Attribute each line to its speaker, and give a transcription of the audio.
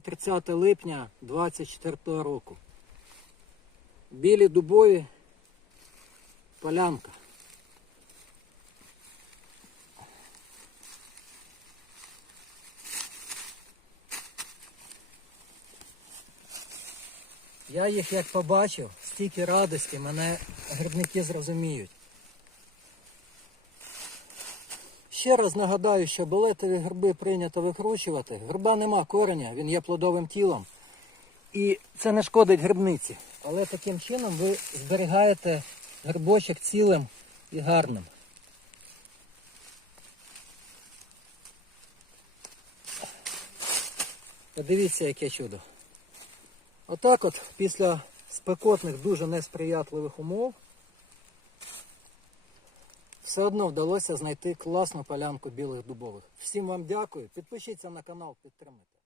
Speaker 1: 30 липня 24 року. Білі дубові полянка. Я їх як побачив, стільки радості, мене грибники зрозуміють. Ще раз нагадаю, що болетові гриби прийнято викручувати. Гриба нема кореня, він є плодовим тілом. І це не шкодить грибниці. Але таким чином ви зберігаєте грибочок цілим і гарним. Подивіться, яке чудо. Отак от після спекотних, дуже несприятливих умов все одно вдалося знайти класну полянку білих дубових. Всім вам дякую. Підпишіться на канал, підтримайте.